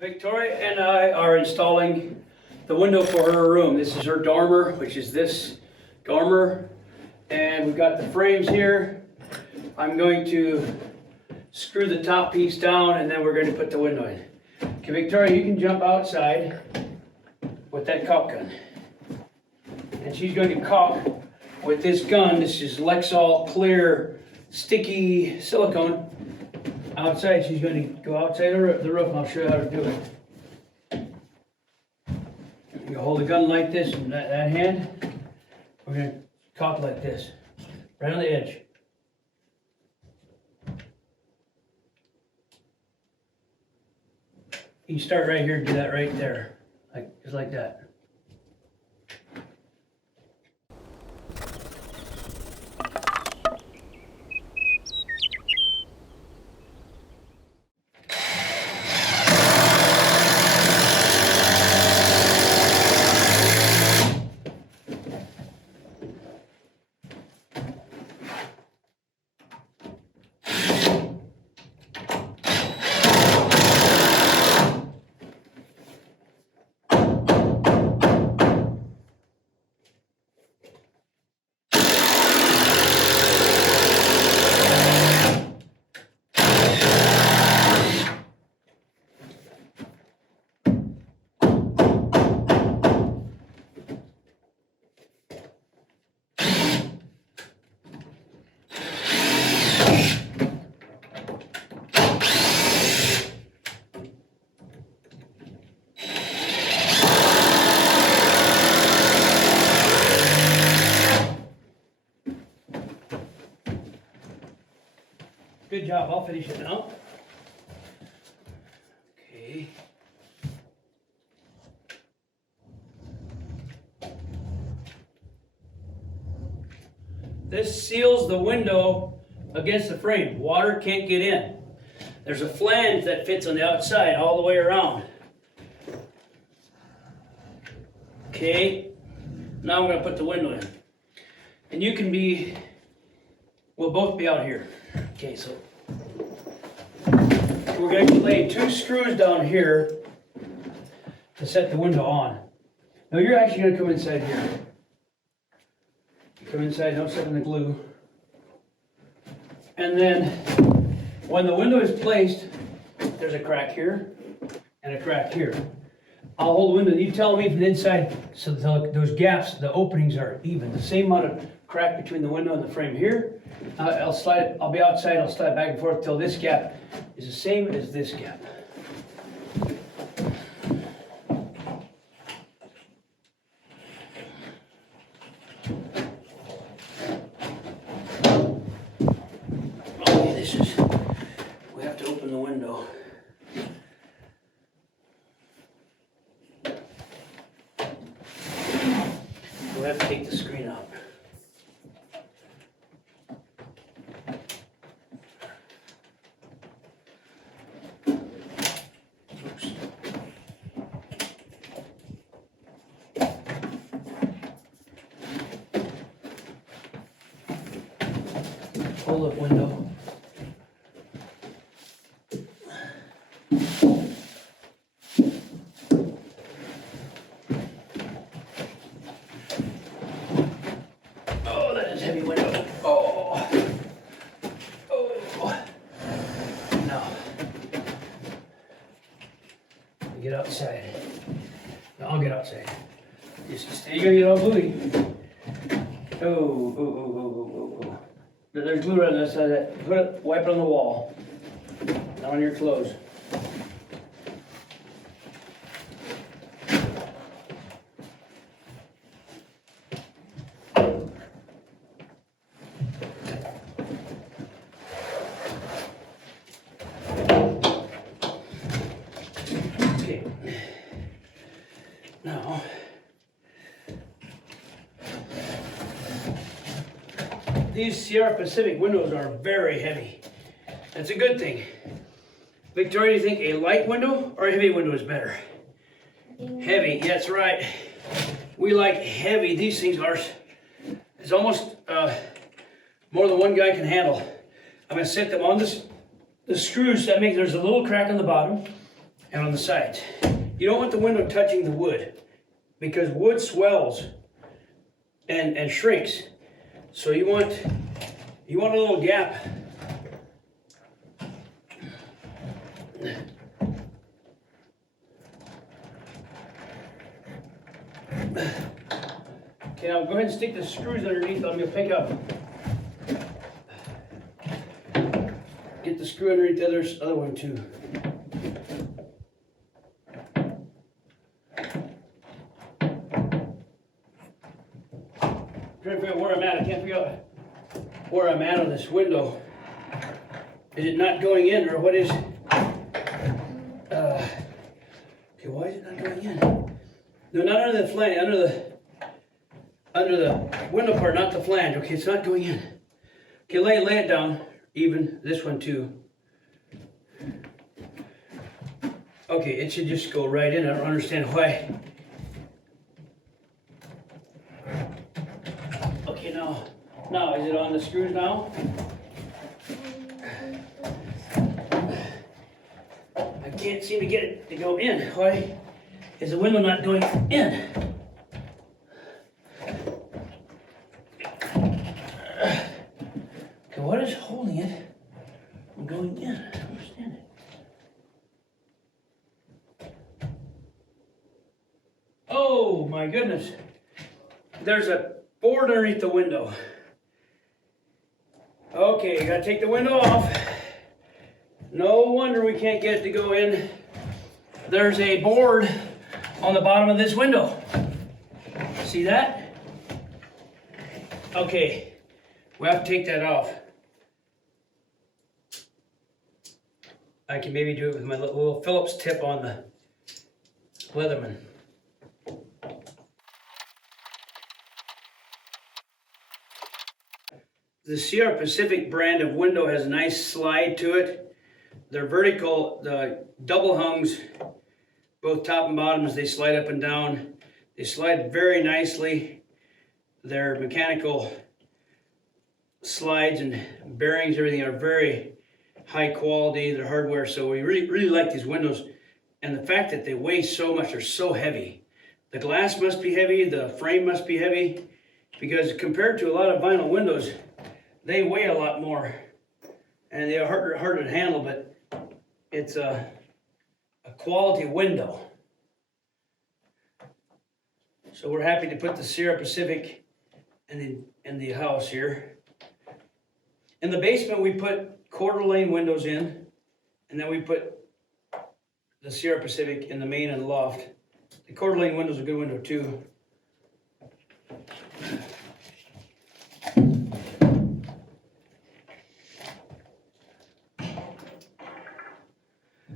Victoria and I are installing the window for her room. This is her dormer, which is this dormer. And we've got the frames here. I'm going to screw the top piece down and then we're going to put the window in. Okay, Victoria, you can jump outside with that caulk gun. And she's going to caulk with this gun. This is Lexol clear sticky silicone. Outside, she's going to go outside the roof and I'll show you how to do it. You hold the gun like this in that hand. We're going to caulk like this, right on the edge. You start right here, do that right there, just like that. Good job, I'll finish it now. Okay. This seals the window against the frame. Water can't get in. There's a flange that fits on the outside all the way around. Okay, now I'm going to put the window in. And you can be, we'll both be out here. Okay, so we're going to lay 2 screws down here to set the window on. Now you're actually going to come inside here. Come inside, don't step in the glue. And then when the window is placed, there's a crack here and a crack here. I'll hold the window, you tell me from the inside, so those gaps, the openings are even. The same amount of crack between the window and the frame here. I'll be outside, I'll slide back and forth till this gap is the same as this gap. Okay, we have to open the window. We have to take the screen out. Pull up window. Oh, that is heavy window. Oh. Oh. Now, get outside. No, I'll get outside. You're gonna get all gluey. Oh. There's glue right on this side. Wipe it on the wall. Not on your clothes. Okay. Now. These Sierra Pacific windows are very heavy. That's a good thing. Victoria, do you think a light window or a heavy window is better? Heavy, that's right. We like heavy. These things are, it's almost more than one guy can handle. I'm going to set them on the screws. That means there's a little crack on the bottom. and on the sides. You don't want the window touching the wood because wood swells and shrinks. So you want a little gap. Okay, now go ahead and stick the screws underneath. I'm going to pick up. Get the screw underneath the other one too. I'm trying to figure out where I'm at. I can't figure out where I'm at on this window. Is it not going in, or what is? Okay, why is it not going in? No, not under the flange. Under the window part, not the flange. Okay, it's not going in. Okay, lay it down. Even this one too. Okay, it should just go right in. I don't understand why. Okay, now is it on the screws now? I can't seem to get it to go in. Why is the window not going in? Okay, what is holding it from going in? I don't understand it. Oh my goodness. There's a board underneath the window. Okay, gotta take the window off. No wonder we can't get it to go in. There's a board on the bottom of this window. See that? Okay, we have to take that off. I can maybe do it with my little Phillips tip on the Leatherman. The Sierra Pacific brand of window has a nice slide to it. They're vertical, the double hungs, both top and bottom, as they slide up and down. They slide very nicely. Their mechanical slides and bearings, everything are very high quality. Their hardware, so we really like these windows. And the fact that they weigh so much, they're so heavy. The glass must be heavy, the frame must be heavy, because compared to a lot of vinyl windows, they weigh a lot more, and they're harder to handle, but it's a quality window. So we're happy to put the Sierra Pacific in the house here. In the basement, we put quarter lane windows in, and then we put the Sierra Pacific in the main and loft. The quarter lane window is a good window too.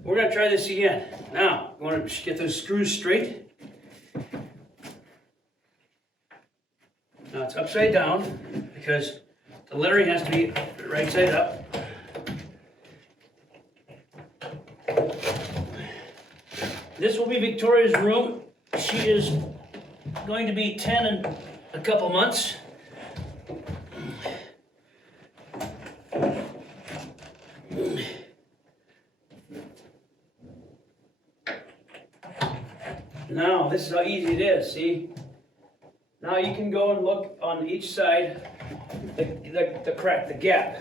We're going to try this again. Now, I want to get those screws straight. Now it's upside down because the lettering has to be right side up. This will be Victoria's room. She is going to be 10 in a couple months. Now, this is how easy it is, see? Now you can go and look on each side, the crack, the gap.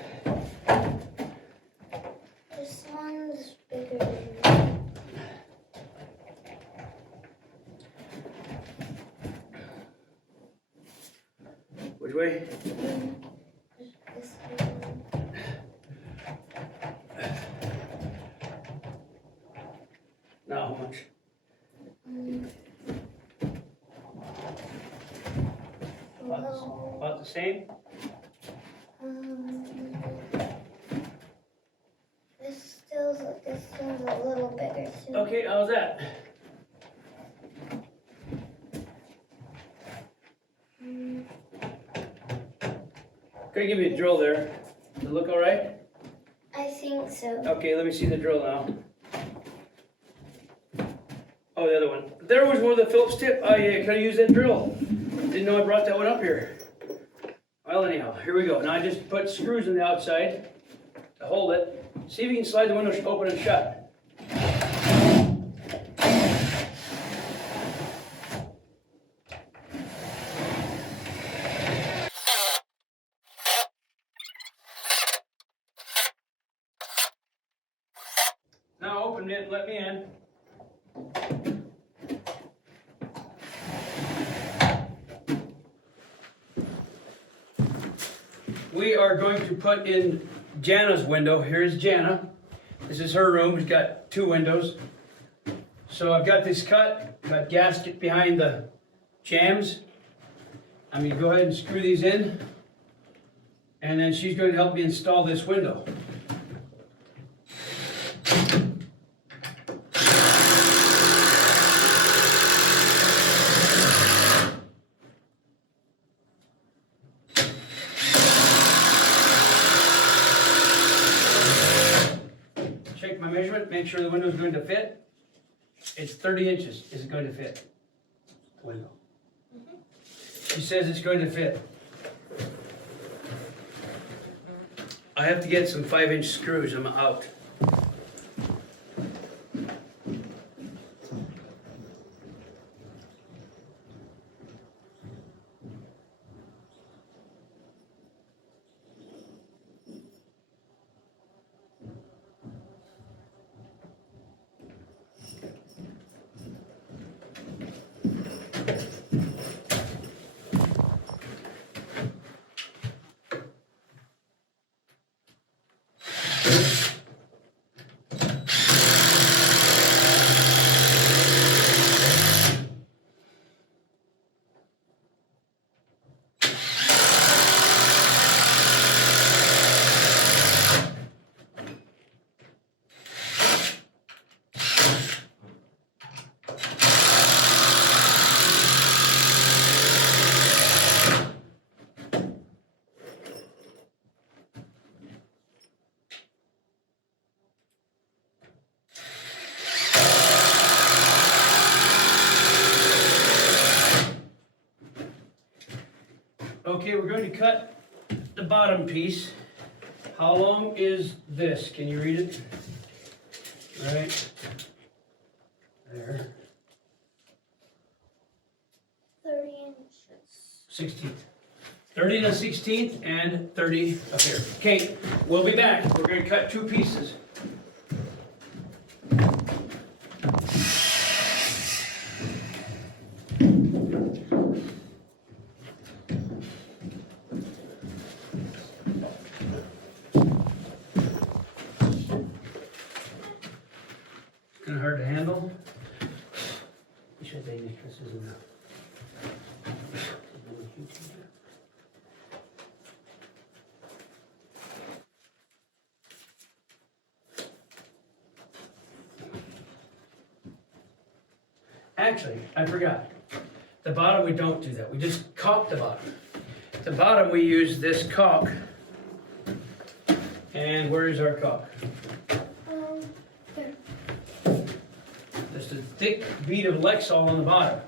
This one's bigger than Which way? this one. Now, how much? About the same? This one's a little bigger too. Okay, how's that? Can you give me a drill there? Does it look all right? I think so. Okay, let me see the drill now. Oh, the other one. There was one of the Phillips tip. Oh yeah, could I use that drill? Didn't know I brought that one up here. Well, anyhow, here we go. Now I just put screws on the outside to hold it. See if you can slide the window open and shut. opened it and let me in. We are going to put in Jana's window. Here's Jana. This is her room. We've got 2 windows. So I've got this cut, got gasket behind the jambs. I'm going to go ahead and screw these in. And then she's going to help me install this window. Check my measurement, make sure the window is going to fit. It's 30 inches. Is it going to fit? The window. She says it's going to fit. I have to get some 5-inch screws. I'm out. Okay, we're going to cut the bottom piece. How long is this? Can you read it? Right there. 30 inches. 16th. 30 and a 16th and 30 up here. Okay, we'll be back. We're going to cut 2 pieces. Kind of hard to handle. You should say this is enough. Actually, I forgot. The bottom we don't do that. We just caulk the bottom. The bottom we use this caulk. And where is our caulk? There. There's a thick bead of Lexol on the bottom.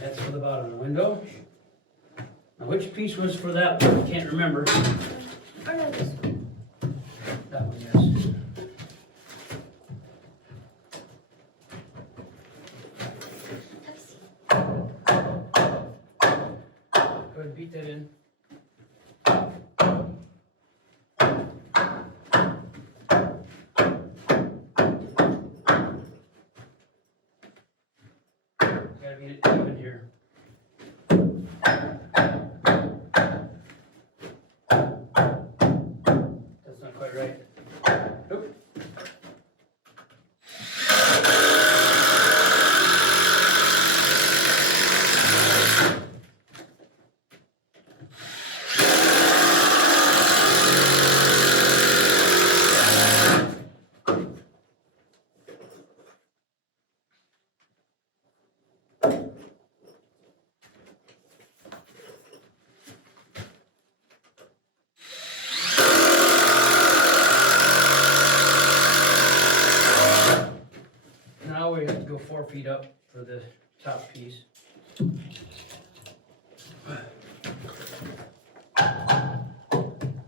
That's for the bottom of the window. Now, which piece was for that one? I can't remember. Oh, no, this one. That one, yes. Go ahead and beat that in. Gotta beat it even here. That's not quite right. Nope. Now we have to go 4 feet up for the top piece.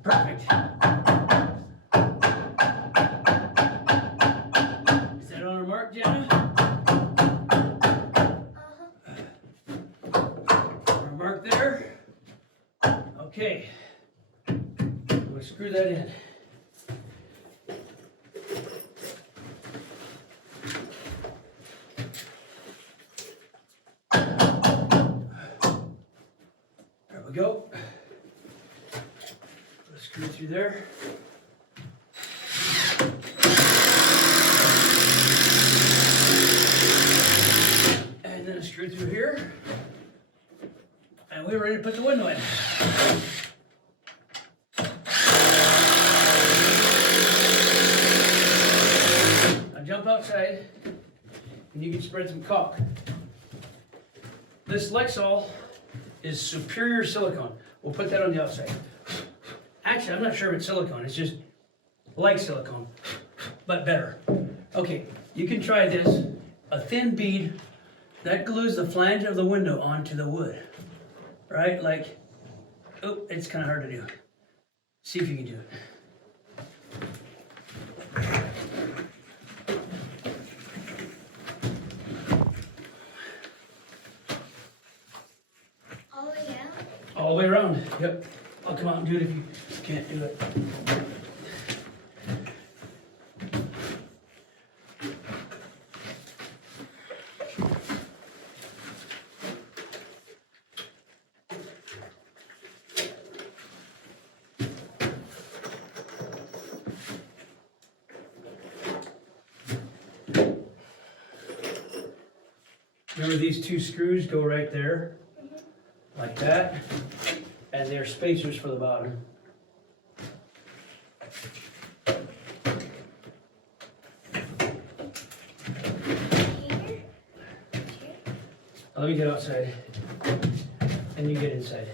Perfect. Is that on our mark, Jenna? Our mark there. Okay. we'll screw that in. There we go. Put a screw through there. And then a screw through here. And we're ready to put the window in. Now jump outside and you can spread some caulk. This Lexol is superior silicone. We'll put that on the outside. Actually, I'm not sure if it's silicone. It's just like silicone, but better. Okay, you can try this. A thin bead that glues the flange of the window onto the wood. Right? Like, oh, it's kind of hard to do. See if you can do it. All the way down? All the way around. Yep. I'll come out and do it if you can't do it. Remember these two screws go right there, like that, and they're spacers for the bottom. Here? Now let me get outside, and you get inside.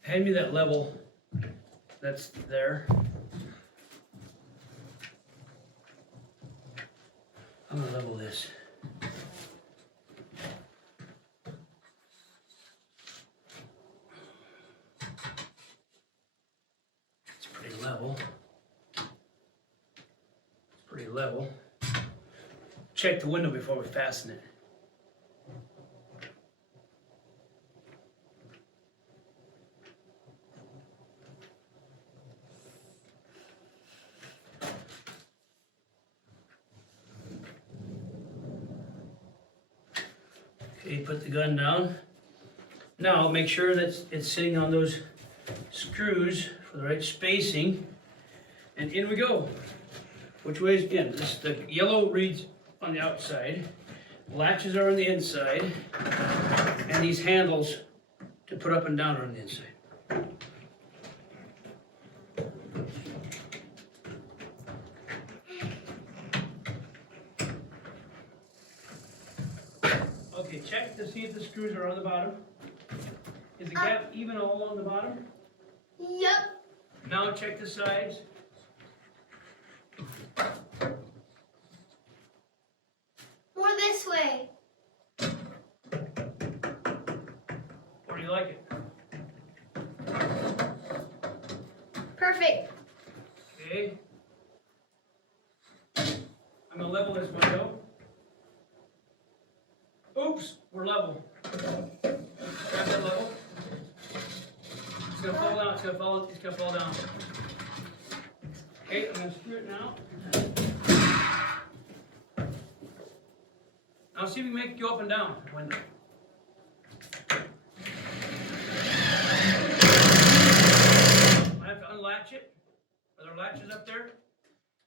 Hand me that level that's there. I'm gonna level this. It's pretty level. It's pretty level. Check the window before we fasten it. Okay, put the gun down. Now make sure that it's sitting on those screws for the right spacing. And in we go. Which way is in? The yellow reads on the outside. Latches are on the inside. And these handles to put up and down are on the inside. Okay, check to see if the screws are on the bottom. Is the gap even all along the bottom? Yep. Now check the sides. More this way. Or do you like it? Perfect. Okay. I'm gonna level this window. Oops, we're level. Grab that level. It's gonna fall down, it's gonna fall down. Okay, I'm gonna screw it now. Now see if we can make it go up and down the window. I have to unlatch it. Are there latches up there?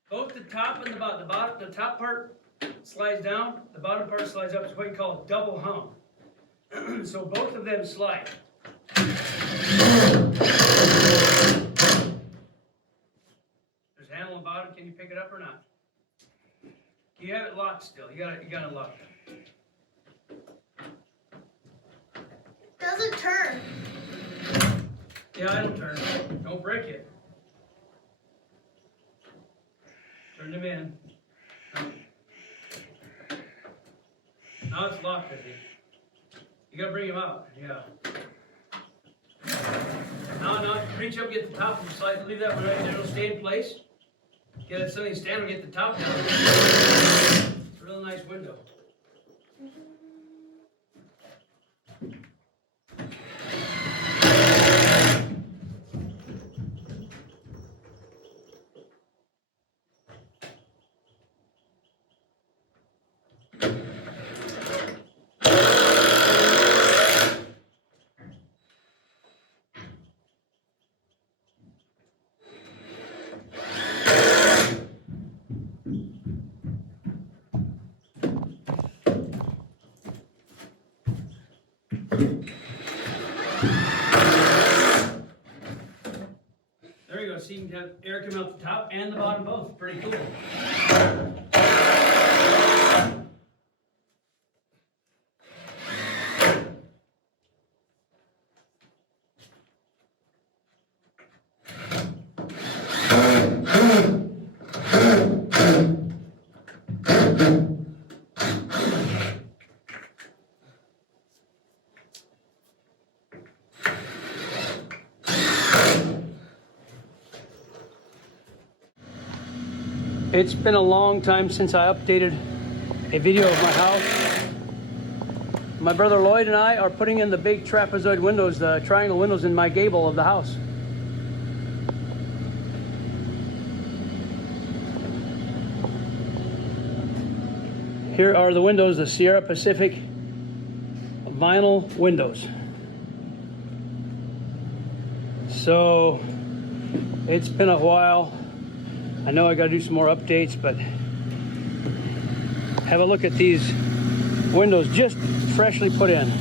Both the top and the bottom. The top part slides down, the bottom part slides up. It's what you call a double hum. So both of them slide. There's a handle on the bottom. Can you pick it up or not? You have it locked still. You got it locked. Doesn't turn. Yeah, it'll turn. Don't break it. Turn them in. Now it's locked, I think. You gotta bring him out. Yeah. Now, reach up, get the top and slide. Leave that one right there. It'll stay in place. Get it so you stand and get the top down. It's real nice window. There you go, so you can have air coming out the top and the bottom both. Pretty cool. It's been a long time since I updated a video of my house. My brother Lloyd and I are putting in the big trapezoid windows, the triangle windows in my gable of the house. Here are the windows, the Sierra Pacific vinyl windows. So it's been a while. I know I got to do some more updates, but have a look at these windows just freshly put in.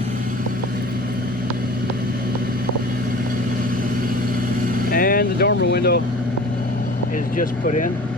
And the dormer window is just put in.